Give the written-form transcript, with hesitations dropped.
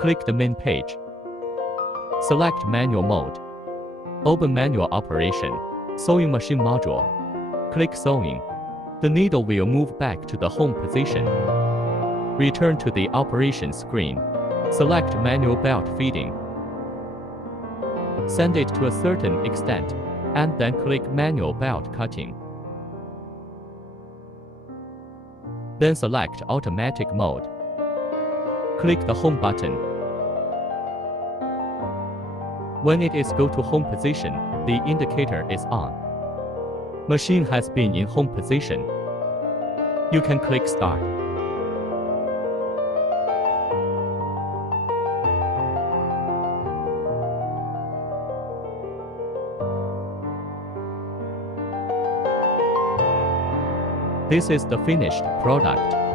Click the main page. Select Manual Mode. Open Manual Operation. Sewing Machine Module. Click Sewing. The needle will move back to the home position. Return to the operation screen. Select Manual Belt Feeding. Send it to a certain extent, and then click Manual Belt Cutting. Then select Automatic Mode. Click the Home button. When it is go to home position, the indicator is on. Machine has been in home position. You can click Start. This is the finished product.